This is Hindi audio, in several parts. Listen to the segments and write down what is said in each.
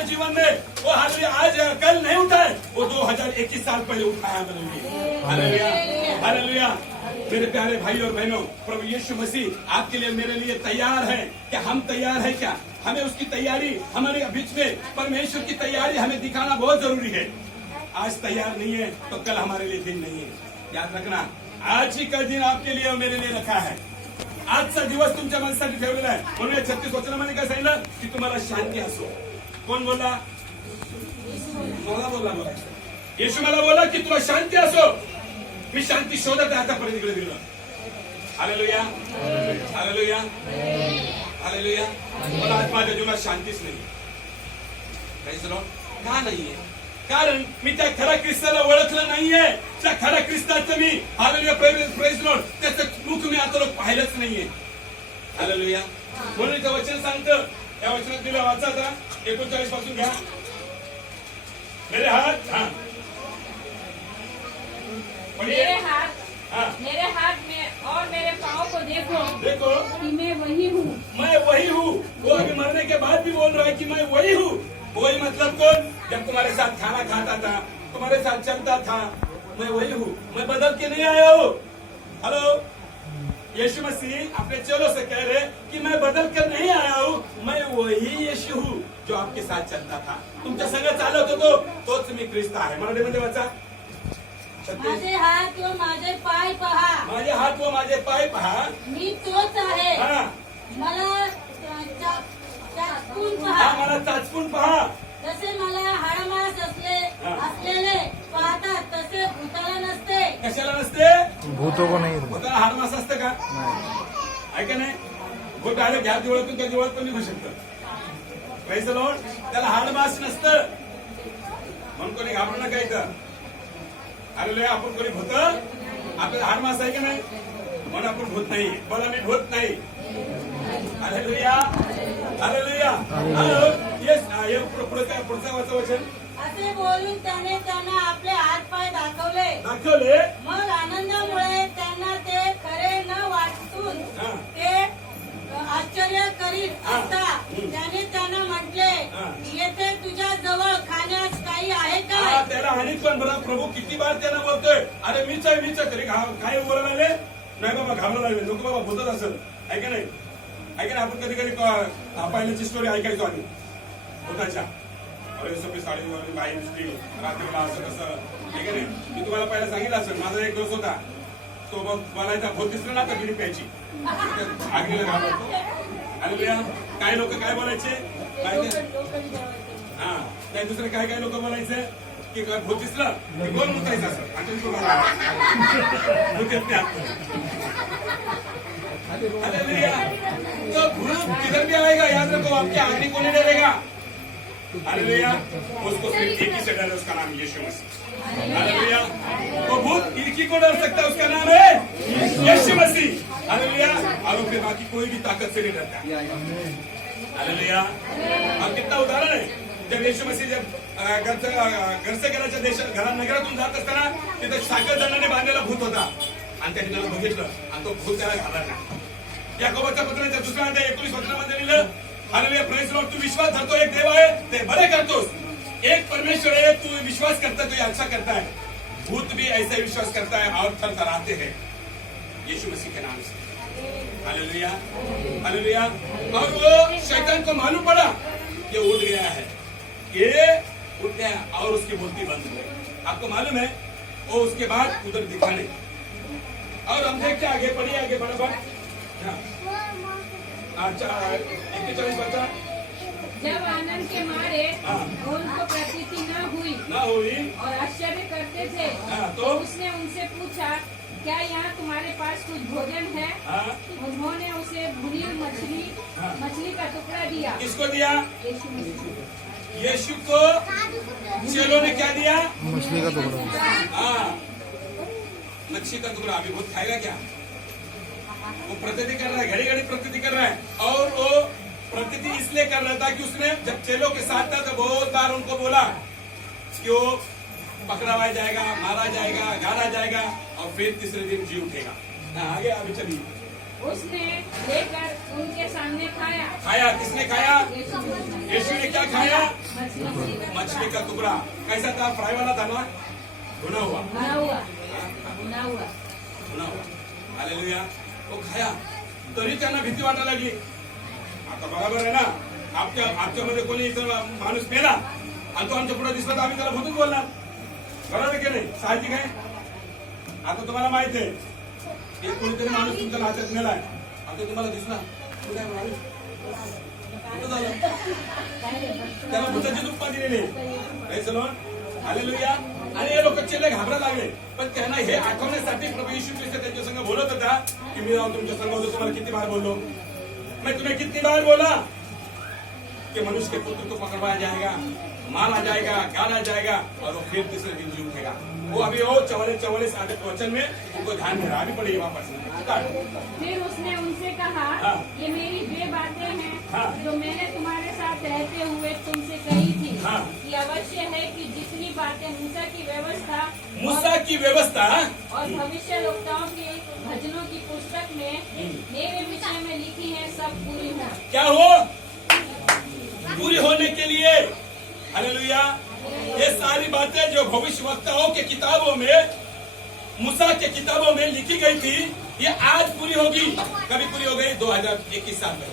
हमारे जीवन में वो हालेलुया आज कल नहीं उठा है, वो 2021 साल पहले उठाया मैंने। Hallelujah hallelujah. मेरे प्यारे भाई और बहनों, प्रभु यीशु मसीह आपके लिए मेरे लिए तैयार है। क्या हम तैयार है? क्या हमें उसकी तैयारी, हमारे बीच में परमेश्वर की तैयारी हमें दिखाना बहुत जरूरी है। आज तैयार नहीं है तो कल हमारे लिए दिन नहीं है। याद रखना, आज ही का दिन आपके लिए और मेरे लिए रखा है। आजचा दिवस तुमच्या माणसासाठी ठेवलेला आहे. म्हणून 36 वचनामध्ये काय सांगितलं की तुम्हाला शांती असो. कोण बोलला? मला बोला. येशू मला बोला की तुला शांती असो. मी शांती शोधत आहे आतापर्यंत इकडे दिलं. Hallelujah hallelujah hallelujah. मला आज माझ्या जीवनात शांतीच नाही. का नाहीये? कारण मी त्या खऱ्या ख्रिस्ताला ओळखलं नाहीये. त्या खऱ्या ख्रिस्ताचं मी हालेलुया प्रेज लॉर्ड त्याचं मुख मी आता लोक पाहिलंच नाहीये. हालेलुया. म्हणून इथं वचन सांगतं, या वचनात दिलं वाचा आता 39 पासून घ्या. मेरे हाथ में और मेरे पाँव को देखो कि मैं वही हूँ। वो अभी मरने के बाद भी बोल रहा है कि मैं वही हूँ. वही मतलब कौन? जब तुम्हारे साथ खाना खाता था, तुम्हारे साथ चलता था, मैं वही हूँ. मैं बदल के नहीं आया हूँ. हेलो, यीशु मसीह अपने चेलों से कह रहे कि मैं बदल कर नहीं आया हूँ, मैं वही यीशु हूँ जो आपके साथ चलता था, तुमच्या संग चालत होतो, तोच मी ख्रिस्त आहे. मराठीमध्ये वाचा. माझे हात व माझे पाय पहा. माझे हात व माझे पाय पहा. मी तोच आहे. मला चाचपून पहा. मला चाचपून पहा. जसे मला हाडमास असलेले पाहतात तसे भूताला नसते. कशाला नसते? भूतो को नाही. भूताला हाडमास असतं का? ऐका नाही. भूत डायरेक्ट ह्या दिवळातून त्या दिवळात पण निघू शकतं. Praise the Lord. त्याला हाडमास नसतं म्हणून कोणी घाबरू नका. इथं अरे आपण कोणी भूत, आपल्याला हाडमास आहे का नाही म्हणून आपण भूत नाही. बोला मी भूत नाही. Hallelujah hallelujah. पुढचा वाचा वचन. असे बोलून त्याने त्यांना आपले हात पाय दाखवले. मग आनंदामुळे त्यांना ते खरे न वाटून ते आश्चर्य करीत असता त्याने त्यांना म्हटले, येथे तुझ्या जवळ खाण्यास काही आहे का? त्याला आणि पण बघा प्रभू किती बार त्यांना बोलतोय, अरे मीच आहे तरी काय बोलायला लागले? नाही बाबा घाबरायला लागले. लोक बाबा बोलत असेल. ऐका नाही आपण कधी कधी पहिल्याची स्टोरी ऐकायचो आम्ही भूताच्या. अरे सोपी साडीवाली बाई नुसती रात्रीला असं कसं. ऐका नाही, मी तुम्हाला पहिला सांगितलं असेल. माझा एक दोस्त होता, तो मग बोलायचा भूत दिसलं ना तर बिडी प्यायची. आगीला घाबरतो. हालेलुया. काय लोक काय बोलायचे हा, त्या दुसरे काय लोक बोलायचे की भूत दिसलं की गोल मुतायचं असं आणि भूत येत नाही. हालेलुया. तो भूत किधर भी आएगा याद रखो, आपकी आखिरी को नहीं डरेगा. हालेलुया. उसको सिर्फ एक ही से डर, उसका नाम यीशु मसीह. हालेलुया. वो भूत एक ही को डर सकता है, उसका नाम है यीशु मसीह. हालेलुया. और फिर बाकी कोई भी ताकत से नहीं डरता. हालेलुया. अब कितना उदाहरण है. जब यीशु मसीह जब घर से घराच्या देशात नगरातून जात असताना तिथे साखर दंडाने बांधलेला भूत होता आणि त्यांनी त्याला बघितलं आणि तो भूत त्याला घाबरला. याकोबाच्या पत्राच्या दुसऱ्या अध्याय 19 वचनामध्ये लिहिलं, हालेलुया प्रेज लॉर्ड. तू विश्वास धरतो एक देव आहे, ते बरे करतोस. एक परमेश्वर है, तू विश्वास करता तो अच्छा करता है. भूत भी ऐसा विश्वास करता है और थरथराते हैं यीशु मसीह के नाम से. Hallelujah hallelujah. और वो शैतान को मालूम पड़ा ये उठ गया है, ये उठ गया और उसकी बोलती बंद हो गई. आपको मालूम है वो उसके बाद उधर दिखाने. और हम देखते आगे बढ़िए, आगे बढ़. अच्छा 41 बचा. जब आनंद के मारे उनको प्रतीति न हुई और आश्चर्य करते थे, तो उसने उनसे पूछा, क्या यहाँ तुम्हारे पास कुछ भोजन है? उन्होंने उसे भुनी मछली का टुकड़ा दिया. किसको दिया? यीशु को. चेलों ने क्या दिया? मछली का टुकड़ा. हाँ, मच्छी का टुकड़ा. अभी बहुत खाएगा क्या? वो प्रतीति कर रहा है, घड़ी घड़ी प्रतीति कर रहा है. और वो प्रतीति इसलिए कर रहा था कि उसने जब चेलों के साथ था तो बहुत बार उनको बोला कि वो पकड़ावा जाएगा, मारा जाएगा, गाड़ा जाएगा और फिर तीसरे दिन जी उठेगा. आगे अभी चलिए. उसने लेकर उनके सामने खाया। खाया, किसने खाया? यीशु ने क्या खाया? मछली मछली का टुकड़ा। कैसा था? फ्राई वाला था ना? भुना हुआ। भुना हुआ, भुना हुआ। भुना हुआ। हालेलुया। वो खाया तरी त्यांना भीती वाटायला लागली. आता बरोबर आहे ना, आमच्यामध्ये कोणी इथं माणूस मेला आणि तो आमच्या पुढे दिसला तर आम्ही त्याला भूतच बोलणार. बरोबर आहे की नाही? साहजिक आहे. आता तुम्हाला माहित आहे एक कोणीतरी माणूस तुमच्या नात्यात मेलाय, आता तुम्हाला दिसला कुठे आहे माणूस? कुठं झालं? त्याला भूताची दुप्पा दिलेली. हालेलुया. आणि हे लोक चेले घाबरायला लागले, पण त्यांना हे आठवण्यासाठी प्रभू येशू ख्रिस्त त्यांच्या संग बोलत होता की मी जाऊन तुमच्या संग होतो. तुम्हाला किती बार बोललो? मैं तुम्हें कितनी बार बोला कि मनुष्य के पुत्र को पकड़वाया जाएगा, मारा जाएगा, गाड़ा जाएगा और वो फिर तीसरे दिन जी उठेगा. वो अभी वो 44 आगे वचन में उनको ध्यान में रहा. अभी पढ़िए वापस. फिर उसने उनसे कहा, ये मेरी वे बातें हैं जो मैंने तुम्हारे साथ रहते हुए तुमसे कही थी कि अवश्य है कि जितनी बातें मूसा की व्यवस्था और भविष्य वक्ताओं के भजनों की पुस्तक में मेरे विषय में लिखी है सब पूरी हो. क्या हो? पूरी होने के लिए. हालेलुया. ये सारी बातें जो भविष्यवक्ताओं के किताबों में, मूसा के किताबों में लिखी गई थी, ये आज पूरी होगी. कभी पूरी हो गई? 2021 साल में.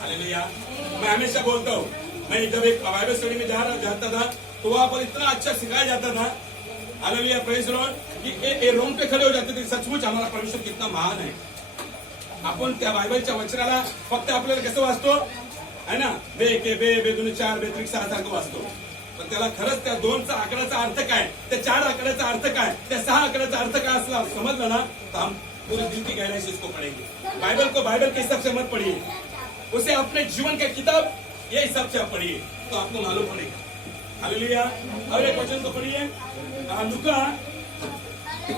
हालेलुया. मैं हमेशा बोलता हूँ, मैं जब एक बाइबल स्टडी में जाता था तो वहां पर इतना अच्छा सिखाया जाता था. हालेलुया. Praise the Lord. कि रोम पे खड़े हो जाते थे. सचमुच हमारा परमेश्वर कितना महान है. आपण त्या बायबलच्या वचनाला फक्त आपल्याला कसं वाचतो है ना, बे के बे दुनी 4 बे त्रिक 6 सारखं वाचतो, पण त्याला खरंच त्या 2चा आकड्याचा अर्थ काय, त्या 4 आकड्याचा अर्थ काय, त्या 6 आकड्याचा अर्थ काय असला समजलं ना तो हम पूरी दिल की गहराई से इसको पढ़ेंगे. बाइबल को बाइबल के हिसाब से मत पढ़िए, उसे अपने जीवन का किताब ये हिसाब से आप पढ़िए तो आपको मालूम पड़ेगा. हालेलुया. और एक वचन को पढ़िए,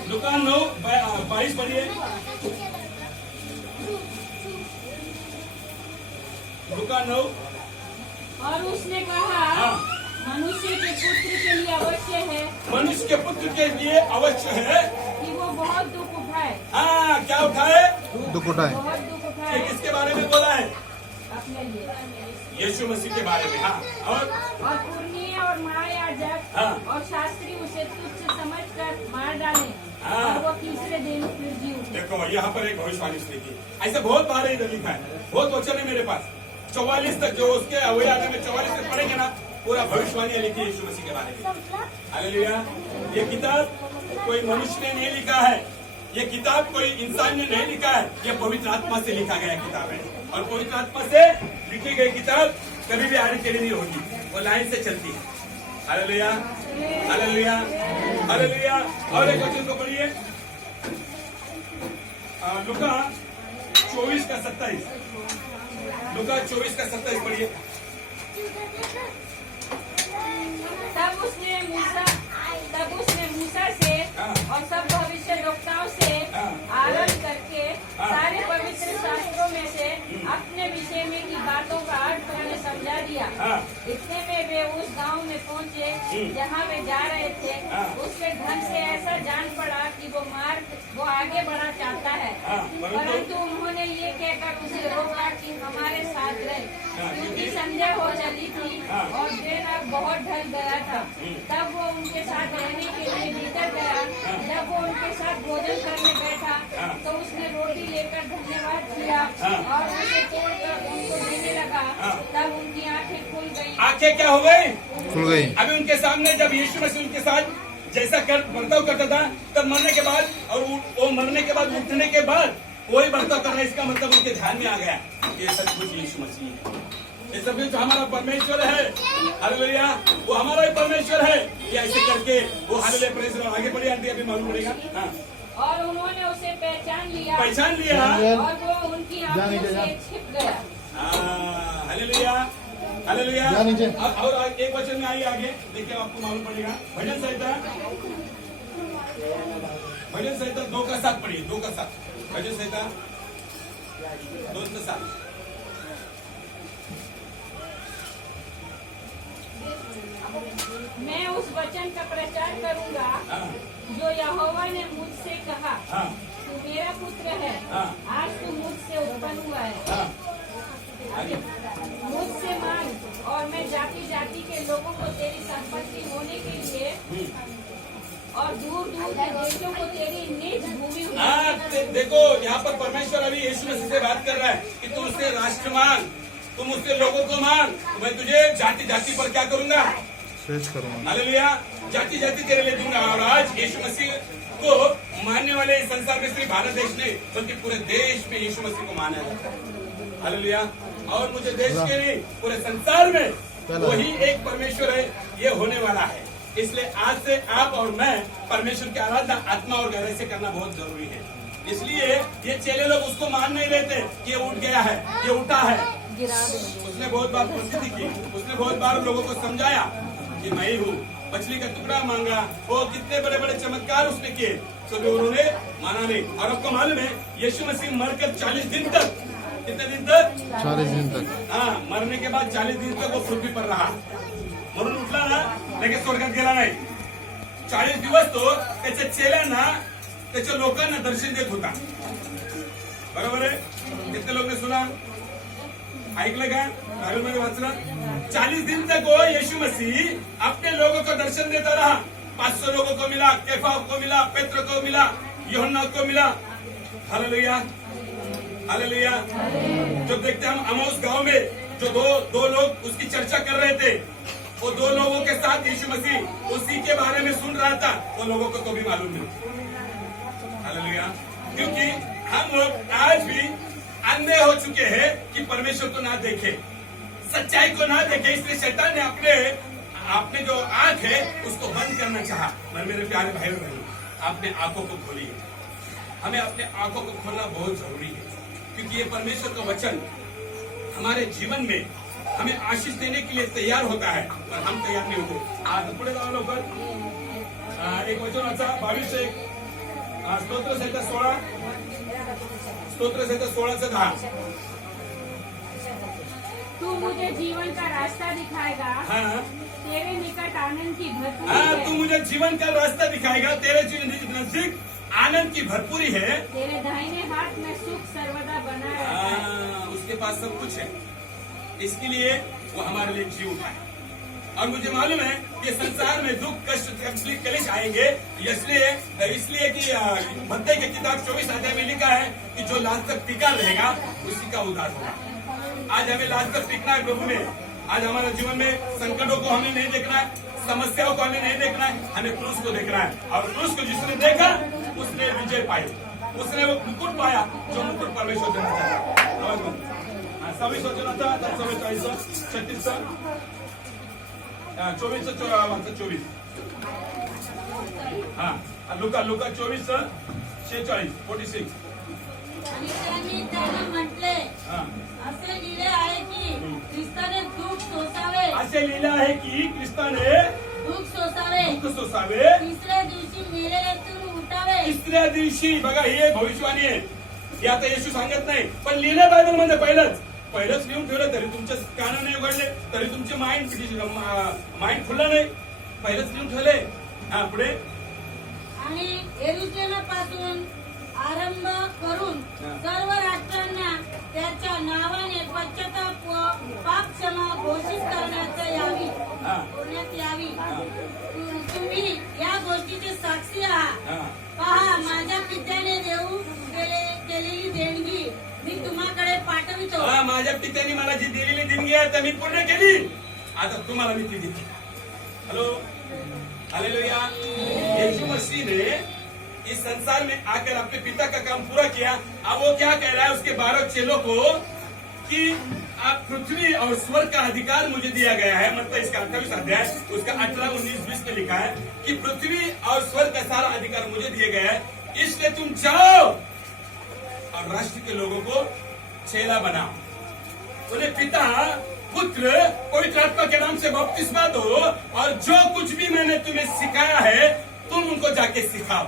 लुका 9:22 पढ़िए. लुका 9. और उसने कहा, मनुष्य के पुत्र के लिए अवश्य है, मनुष्य के पुत्र के लिए अवश्य है कि वो बहुत दुख उठाए. हाँ, क्या उठाए? दुख उठाए. बहुत दुख ये उठाए किसके बारे में बोला है? अपने लिए. यीशु मसीह के बारे में. हाँ. और पुरनीय और महायाजक और शास्त्री उसे तुच्छ समझकर मार डाले और वो तीसरे दिन फिर जी उठे. देखो यहाँ पर एक भविष्यवाणी लिखी. ऐसे बहुत बार इधर लिखा है, बहुत वचन है मेरे पास. 44 तक जो उसके वही आने में 44 तक पढ़ेंगे ना, पूरा भविष्यवाणी लिखी है यीशु मसीह के बारे में. हालेलुया. ये किताब कोई मनुष्य ने नहीं लिखा है, ये किताब कोई इंसान ने नहीं लिखा है, ये पवित्र आत्मा से लिखा गया किताब है. और पवित्र आत्मा से लिखी गई किताब कभी भी आड़ी टेढ़ी नहीं होगी, वो लाइन से चलती है. हालेलुया. हालेलुया. हालेलुया. और एक वचन को पढ़िए, लुका 24:27. लुका 24:27 पढ़िए. तब उसने मूसा से और सब भविष्यद्वक्ताओं से आरंभ करके सारे पवित्र शास्त्रों में से अपने विषय में की बातों का अर्थ उन्हें समझा दिया. इतने में वे उस गांव में पहुंचे जहां वे जा रहे थे. उसके ढंग से ऐसा जान पड़ा कि वो आगे बढ़ना चाहता है, परंतु उन्होंने ये कहकर उसे रोका कि हमारे साथ रहे, क्योंकि संध्या हो चली थी और दिन अब बहुत ढल गया था. तब वो उनके साथ रहने के लिए भीतर गया. जब वो उनके साथ भोजन करने बैठा तो उसने रोटी लेकर धन्यवाद किया और उसे तोड़कर उनको देने लगा. तब उनकी आंखें खुल गई. आंखें क्या हो गई? खुल गई. अभी उनके सामने जब यीशु मसीह उनके साथ जैसा बर्ताव करता था, तब मरने के बाद और वो मरने के बाद उठने के बाद वही बर्ताव कर रहा है. इसका मतलब उनके ध्यान में आ गया ये सचमुच यीशु मसीह है, ये सब जो हमारा परमेश्वर है. हालेलुया. वो हमारा ही परमेश्वर है. ये ऐसे करके वो हालेलुया. Praise the Lord. आगे बढ़िए आंटी, अभी मालूम पड़ेगा. हाँ. और उन्होंने उसे पहचान लिया और वो उनकी आंखों से छिप गया. हालेलुया. हालेलुया. और एक वचन में आइए आगे, देखिए आपको मालूम पड़ेगा. भजन संहिता 2:7 पढ़िए. 2:7. भजन संहिता 2:7. मैं उस वचन का प्रचार करूंगा जो यहोवा ने मुझसे कहा. तू मेरा पुत्र है, हाँ। आज तू मुझसे उत्पन्न हुआ है। हाँ, आगे। मुझसे मांग और मैं जाति जाति के लोगों को तेरी संपत्ति होने के लिए और दूर दूर के देशों को तेरी निज भूमि हाँ, देखो यहाँ पर परमेश्वर अभी यीशु मसीह से बात कर रहा है कि तुम उससे राष्ट्र मांग, तुम उससे लोगों को मांग, तो मैं तुझे जाति जाति पर क्या करूंगा, श्रेष्ठ करूँगा। हालेलुया, जाति जाति तेरे लिए दूंगा। और आज यीशु मसीह को मानने वाले इस संसार में सिर्फ भारत देश नहीं बल्कि पूरे देश में यीशु मसीह को माना जाता है। हालेलुया। और मुझे देश के नहीं पूरे संसार में वही एक परमेश्वर है, ये होने वाला है। इसलिए आज से आप और मैं परमेश्वर की आराधना आत्मा और गहराई से करना बहुत जरूरी है। इसलिए ये चेले लोग उसको मान नहीं लेते कि ये उठ गया है, ये उठा है। उसने बहुत बार प्रसिद्धि की, उसने बहुत बार लोगों को समझाया कि मैं ही हूँ। मछली का टुकड़ा मांगा, वो कितने बड़े बड़े चमत्कार उसने किए, तो भी उन्होंने माना नहीं। और आपको मालूम है यीशु मसीह मरकर 40 दिन तक, कितने दिन तक, 40 दिन तक, हाँ, मरने के बाद 40 दिन तक वो पृथ्वी पर रहा, म्हणून उठला ना, लगेच स्वर्गात गेला नाही। 40 दिवस तो त्याच्या चेल्यांना, त्याच्या लोकांना दर्शन देत होता। बरोबर आहे, कितने लोग ने सुना, ऐकलं का, बाइबल मध्ये वाचलं। 40 दिन तक वो यीशु मसीह अपने लोगों को दर्शन देता रहा। 500 लोगों को मिला, कैफा को मिला, पेत्र को मिला, यूहन्ना को मिला। Hallelujah, hallelujah. जब देखते हम अमोस गांव में जो दो लोग उसकी चर्चा कर रहे थे, वो 2 लोगों के साथ यीशु मसीह उसी के बारे में सुन रहा था, वो लोगों को तो भी मालूम नहीं। हालेलुया। क्योंकि हम लोग आज भी अंधे हो चुके हैं कि परमेश्वर को ना देखे, सच्चाई को ना देखे। इसलिए शैतान ने अपने जो आंख है उसको बंद करना चाहा। पर मेरे प्यारे भाई बहनों, अपने आंखों को खोलिए। हमें अपने आंखों को खोलना बहुत जरूरी है, क्योंकि ये परमेश्वर का वचन हमारे जीवन में हमें आशीष देने के लिए तैयार होता है, पर हम तैयार नहीं होते। आज पुढे जाओ लवकर। एक वचनाचा 22:1, स्तोत्र संहिता 16, स्तोत्र संहिता 16:10। तू मुझे जीवन का रास्ता दिखाएगा, हाँ, तेरे निकट आनंद की भरपूरी हाँ, है। तू मुझे जीवन का रास्ता दिखाएगा, तेरे नजदीक आनंद की भरपूरी है। तेरे दाहिने हाथ में सुख सर्वदा बना रहता है। हाँ, उसके पास सब कुछ है, इसके लिए वो हमारे लिए जी उठा है। और मुझे मालूम है कि संसार में दुख कष्ट तकलीफ कलेश आएंगे, इसलिए कि मत्ती की किताब 24 अध्याय में लिखा है कि जो लास्ट तक टिका रहेगा उसी का उद्धार होगा। आज हमें लास्ट तक टिकना है प्रभु में। आज हमारे जीवन में संकटों को हमें नहीं देखना है, समस्याओं को हमें नहीं देखना है, हमें क्रूस को देखना है। और क्रूस को जिसने देखा उसने विजय पाई, उसने वो मुकुट पाया जो मुकुट परमेश्वर देना चाहता है। 26 वचनाचा 44, 36, 24, हाँ, लुका 24:46, 46। आणि त्यांनी त्यांना म्हटले, हाँ, असे लिहिले आहे की ख्रिस्ताने दुःख सोसावे, असे लिहिलं आहे की ख्रिस्ताने दुःख सोसावे, दुःख सोसावे, तिसऱ्या दिवशी मेलेल्यातून उठावे। तिसऱ्या दिवशी, बघा ही एक भविष्यवाणी आहे, हे आता येशू सांगत नाही, पण लिहिलं बायबल मध्ये पहिलंच लिहून ठेवलं, तरी तुमच्या कान नाही उघडले, तरी तुमचे माइंड खुललं नाही, पहिलंच लिहून ठेवले। हा, पुढे। आणि येरुशलेमापासून आरंभ करून सर्व राष्ट्रांना त्याच्या नावाने पश्चाताप व पाप क्षमा घोषित करण्यात यावी। तुम्ही या गोष्टीचे साक्षी आहात। पहा, माझ्या पित्याने देऊ केलेली देणगी मी तुम्हाकडे पाठवितो। माझ्या पित्याने मला जी दिलेली देणगी आहे ती मी पूर्ण केली, आता तुम्हाला मी ती देते। Hello, hallelujah. यीशु मसीह ने इस संसार में आकर अपने पिता का काम पूरा किया। अब वो क्या कह रहा है उसके 12 चेलों को कि आप पृथ्वी और स्वर्ग का अधिकार मुझे दिया गया है। मतलब इसका 28 अध्याय उसका 18, 19, 20 में लिखा है कि पृथ्वी और स्वर्ग का सारा अधिकार मुझे दिया गया है, इसलिए तुम जाओ और राष्ट्र के लोगों को चेला बनाओ, उन्हें पिता पुत्र पवित्र आत्मा के नाम से बपतिस्मा दो, और जो कुछ भी मैंने तुम्हें सिखाया है तुम उनको जाके सिखाओ।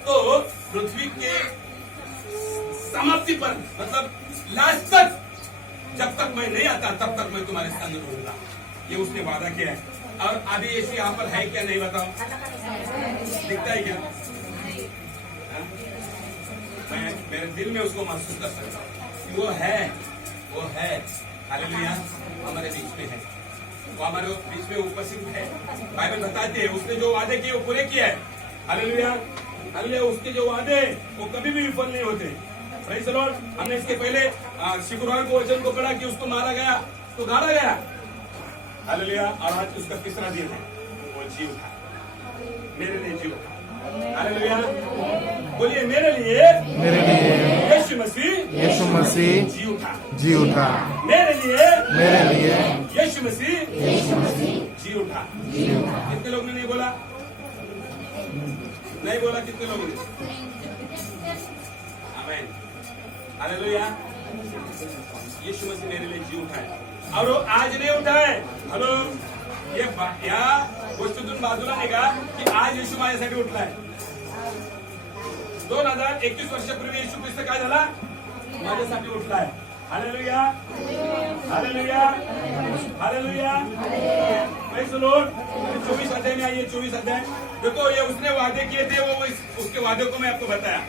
तो पृथ्वी के समाप्ति पर, मतलब लास्ट तक, जब तक मैं नहीं आता तब तक मैं तुम्हारे संग रहूंगा, ये उसने वादा किया है। और अभी यीशु यहाँ पर है क्या, नहीं बताओ, दिखता है क्या? मैं मेरे दिल में उसको महसूस कर सकता हूँ कि वो है हालेलुया, हमारे बीच में है, वो हमारे बीच में उपस्थित है। बाइबल बताती है उसने जो वादे किए वो पूरे किए हैं। हालेलुया, हालेलुया, उसके जो वादे वो कभी भी विफल नहीं होते। Praise the Lord. हमने इसके पहले शुक्रवार को वचन को पढ़ा कि उसको मारा गया तो गाड़ा गया। हालेलुया, और आज उसका तीसरा दिन है, वो जी उठा, मेरे लिए जी उठा। हालेलुया, बोलिए मेरे लिए यीशु मसीह जी उठा। मेरे लिए यीशु मसीह जी उठा। कितने लोगों ने नहीं बोला? नहीं बोला कितने लोगों ने? आमीन, हालेलुया। यीशु मसीह मेरे लिए जी उठा है और वो आज नहीं उठा है। हेलो, ये या गोष्टीतून बाजूला निघा की आज येशू माझ्यासाठी उठलाय। 2021 वर्षापूर्वी येशू ख्रिस्त काय झाला? माझ्यासाठी उठलाय। Hallelujah, hallelujah, hallelujah, praise the Lord. 24 अध्याय में आइए, 24 अध्याय देखो, ये उसने वादे किए थे, वो उसके वादे को मैं आपको बताया।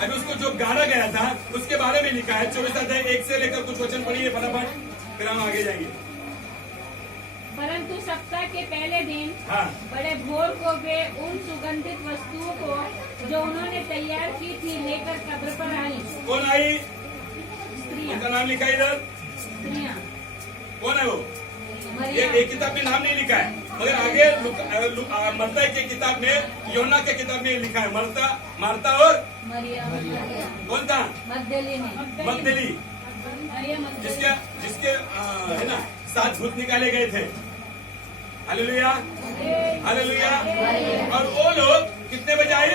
अभी उसको जो गाड़ा गया था उसके बारे में लिखा है। 24 अध्याय 1 से लेकर कुछ वचन पढ़िए फटाफट, फिर हम आगे जाएंगे। परंतु सप्ताह के पहले दिन हाँ, बड़े भोर को वे उन सुगंधित वस्तुओं को जो उन्होंने तैयार की थी लेकर कब्र पर आई। कौन आई? स्त्रियां, उनका नाम लिखा है इधर। स्त्रियां, कौन है वो? मरियम, एक किताब में नाम नहीं लिखा है, मगर आगे मरता की किताब में, योना के किताब में लिखा है मार्ता और मरियम, कौन था? मगदलिनी, मगदली, मरियम, जिसके है ना 7 भूत निकाले गए थे। Hallelujah, hallelujah. और वो लोग कितने बजे आए?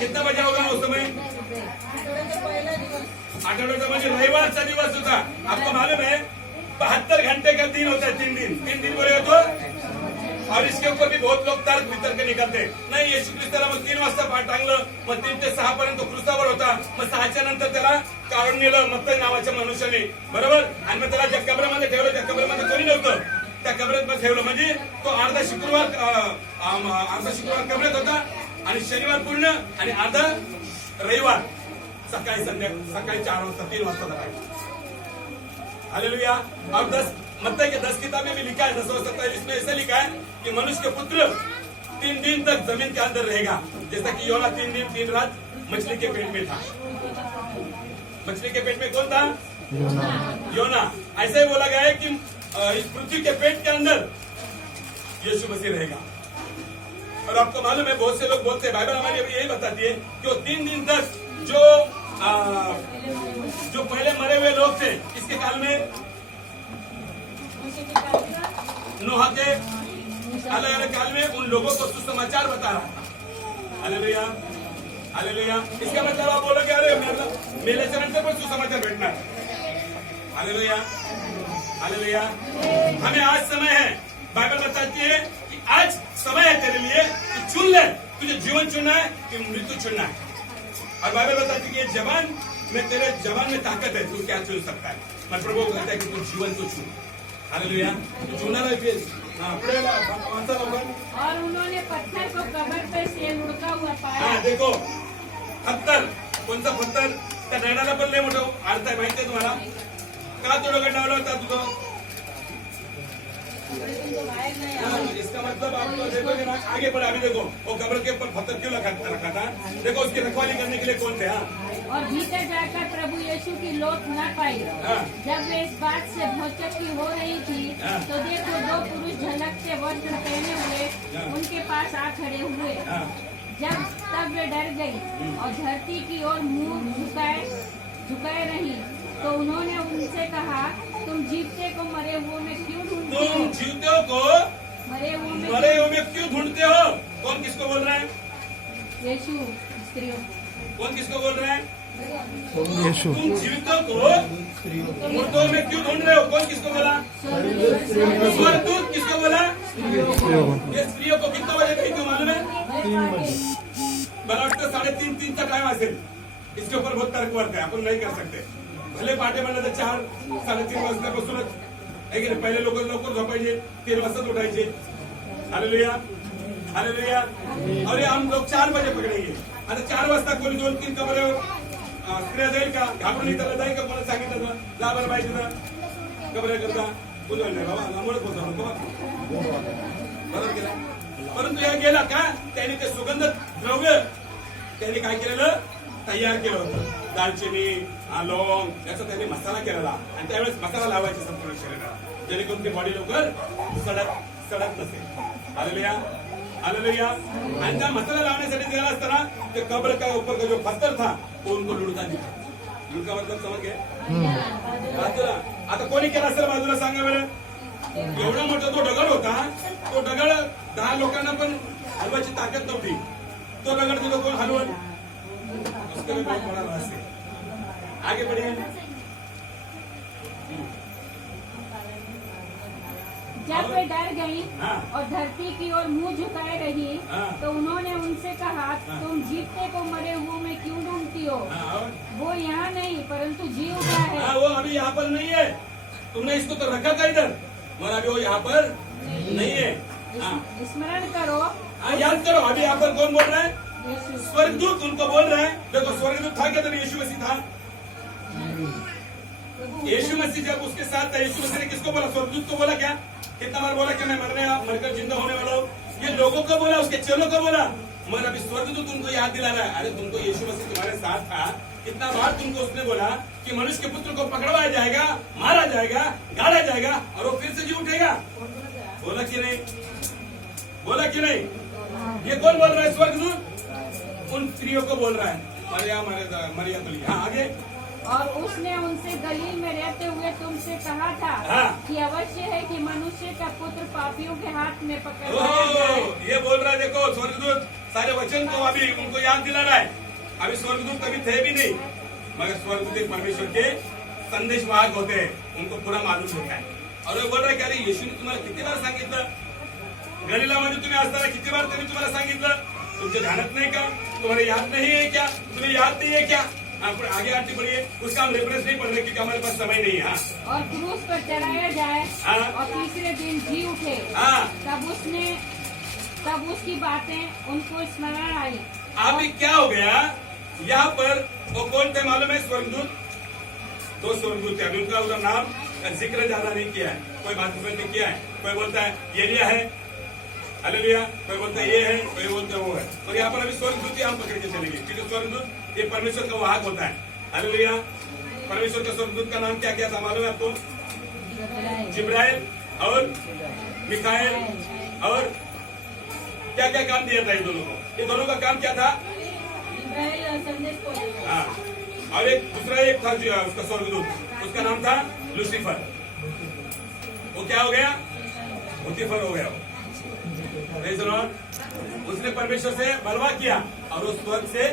कितना बजा होगा उस समय? आठवड्याचा म्हणजे रविवारचा दिवस होता। आपको मालूम है 72 घंटे का दिन होता है। 3 दिन बोले तो, और इसके ऊपर भी बहुत लोग तर्क वितर्क निघालते। नाही, येशू ख्रिस्ताला मग 3 वाजता पाठ टांगलं, मग 3 ते 6 पर्यंत क्रुसावर होता, मग 6च्या नंतर त्याला काढून नेलं मत्तई नावाच्या मनुष्याने, बरोबर, आणि मग त्याला ज्या कबरामध्ये ठेवलं त्या कबरामध्ये कोणी नव्हतं, त्या कबरेत ठेवलं, म्हणजे तो अर्धा शुक्रवार कबरेत होता आणि शनिवार पूर्ण आणि अर्धा रविवार सकाळी 4 वाजता 3 वाजता था। हालेलुया। और 10 मत्तई के 10 किताब में भी लिखा है, 10:27 में ऐसे लिखा है कि मनुष्य के पुत्र 3 दिन तक जमीन के अंदर रहेगा, जैसा कि योना 3 दिन 3 रात मछली के पेट में था। मछली के पेट में कौन था? योना। ऐसे ही बोला गया है कि इस पृथ्वी के पेट के अंदर यीशु मसीह रहेगा। और आपको मालूम है, बहुत से लोग बोलते हैं, बाइबल हमारी अभी यही बताती है कि वो 3 दिन तक जो पहले मरे हुए लोग थे, इसके काल में नोहा के अलग अलग काल में उन लोगों को सुसमाचार बता रहा था। Hallelujah, hallelujah. इसका मतलब आप बोलोगे अरे मेरे चरण से पर सुसमाचार भेटना है। Hallelujah, hallelujah. हमें आज समय है, बाइबल बताती है कि आज समय है तेरे लिए कि चुन ले, तुझे जीवन चुनना है कि मृत्यु चुनना है। और बाइबल बताती है कि जवान में तेरे जवान में ताकत है, तू क्या चुन सकता है। मैं प्रभु को कहता है कि तू जीवन को चुन। हालेलुया, तू चुनना है। और उन्होंने पत्थर को कब्र पे से लुढ़का हुआ पाया। हाँ, देखो पत्थर, कोणता पत्थर? त्या नैनाला पण लय मोठं अर्थ आहे, माहितीये तुम्हाला? का तो डोक्यात लावला होता तुझं? इसका मतलब आपको देखोगे ना, आगे बढ़ा, अभी देखो वो कब्र के ऊपर पत्थर क्यों रखा था? देखो उसकी रखवाली करने के लिए कौन थे? और भीतर जाकर प्रभु यीशु की लौट न पाई। जब वे इस बात से भौचक्की हो रही थी तो देखो 2 पुरुष झलकते वस्त्र पहने हुए उनके पास आ खड़े हुए। तब वे डर गई और धरती की ओर मुंह झुकाए रही। तो उन्होंने उनसे कहा, तुम जीवते को मरे हुए में क्यों ढूंढते हो? तुम जीवते को मरे हुए में क्यों ढूंढते हो? कौन किसको बोल रहा है? यीशु स्त्रियों। कौन किसको बोल रहा है? यीशु। तुम जीवितों को मुर्दों में क्यों ढूंढ रहे हो? कौन किसको बोला? स्वर्गदूत। किसको बोला? ये स्त्रियों को कितना बजे कही थी मालूम है? मला वाटतं 3:30 टाइम असेल। इसके ऊपर बहुत तर्क वर्क है, आपण नाही कर सकते। भले पहाटे म्हणलं तर 4-3:30 वाजल्यापासूनच आहे की नाही, पहिले लोक लवकर झोपायचे, 3 वाजताच उठायचे। Hallelujah, hallelujah. और ये हम लोग 4 बजे पकड़ेंगे। आता 4 वाजता कोणी 2-3 कबरे स्त्रिया जाईल का? घाबरून इथं जाईल का? कोणी सांगितलं ना जा बरं बाई तिथं कबरे करता बोलवलं नाही बाबा आम्हालाच बोलतो नको बरोबर केलं. परंतु या गेला का त्यांनी ते सुगंध द्रव्य त्यांनी काय केलेलं तयार केलं होतं. दालचिनी लवंग याचा त्यांनी मसाला केलेला आणि त्यावेळेस मसाला लावायचा संपूर्ण शरीराला जेणेकरून ती बॉडी लवकर सडत नसेल. Hallelujah hallelujah. आणि त्या मसाला लावण्यासाठी गेला असताना ते कब्र का ऊपर का जो पत्थर था तो उनको लुढ़का दिखा. लुढ़का मतलब समझ गए बाजूला. आता कोणी केला असेल बाजूला सांगा बरं. एवढा मोठा तो दगड होता. तो दगड 10 लोकांना पण हलवायची ताकद नव्हती. तो दगड तो लोक हलवल उसके लिए बहुत बड़ा रहस्य. आगे बढ़िए. जब वे डर गईं हाँ। और धरती की ओर मुंह झुकाए रही हाँ। तो उन्होंने उनसे कहा हाँ। तुम जीते को मरे हुए में क्यों ढूंढती हो? और वो यहाँ नहीं परंतु जी उठा है। वो अभी यहाँ पर नहीं है. तुमने इसको तो रखा था इधर मगर अभी वो यहाँ पर नहीं है. हाँ. स्मरण करो याद करो अभी यहाँ पर कौन बोल रहा है? यीशु। स्वर्गदूत उनको बोल रहा है. देखो स्वर्गदूत था क्या? तो यीशु मसीह था. यीशु मसीह जब उसके साथ था यीशु मसीह ने किसको बोला? स्वर्गदूत को बोला. क्या कितना बार बोला कि मैं मरकर जिंदा होने वाला हूँ? ये लोगों को बोला, उसके चेलों को बोला. मगर अभी स्वर्गदूत उनको याद दिला रहा है. अरे तुमको यीशु मसीह तुम्हारे साथ था. कितना बार तुमको उसने बोला कि मनुष्य के पुत्र को पकड़वाया जाएगा, मारा जाएगा, गाड़ा जाएगा और वो फिर से जी उठेगा. बोला कि नहीं? बोला कि नहीं? ये कौन बोल रहा है? स्वर्गदूत उन स्त्रियों को बोल रहा है. मरिया तुली. हाँ आगे. और उसने उनसे गलील में रहते हुए तुमसे कहा था हाँ। कि अवश्य है कि मनुष्य का पुत्र पापियों के हाथ में पकड़वाया जाए। ये बोल रहा है. देखो स्वर्गदूत सारे वचन को अभी उनको याद दिला रहा है. अभी स्वर्गदूत कभी थे भी नहीं मगर स्वर्गदूत एक परमेश्वर के संदेश वाहक होते हैं. उनको पूरा मालूम होता है. और वो बोल रहा है की अरे येशूने तुम्हाला किती बार सांगितलं? गलिलामध्ये तुम्ही असताना किती बार त्यांनी तुम्हाला सांगितलं? तुमच्या ध्यानात नाही का? तुम्हाला याद नहीं है क्या? तुम्हें याद नहीं है क्या? आगे आगे बढ़िए. उसका हम रेफरेंस नहीं पढ़ रहे क्योंकि हमारे पास समय नहीं है. हाँ. और क्रूस पर चढ़ाया जाए हाँ। और तीसरे दिन जी उठे. हाँ. तब उसकी बातें उनको स्मरण आई. अभी क्या हो गया? यहाँ पर वो कौन थे मालूम है? स्वर्गदूत. 2 स्वर्गदूत थे. अभी उनका नाम जिक्र ज्यादा नहीं किया है. कोई बात नहीं किया है. कोई बोलता है एलिया है. हालेलुया. कोई बोलता है ये है. कोई बोलता है वो है. और यहाँ पर अभी स्वर्गदूत ही हम पकड़ के चलेंगे क्योंकि स्वर्गदूत ये परमेश्वर का वाहक होता है. हालेलुया. परमेश्वर के स्वर्गदूत का नाम क्या क्या था मालूम है आपको? जिब्राइल और मिकाएल. और क्या क्या काम दिया था ये दोनों को? ये दोनों का काम क्या था? संदेश को हाँ. और एक दूसरा एक था उसका स्वर्गदूत. उसका नाम था लूसीफर. वो क्या हो गया? लूसीफर हो गया. Praise the Lord. उसने परमेश्वर से बलवा किया और उस स्वर्ग से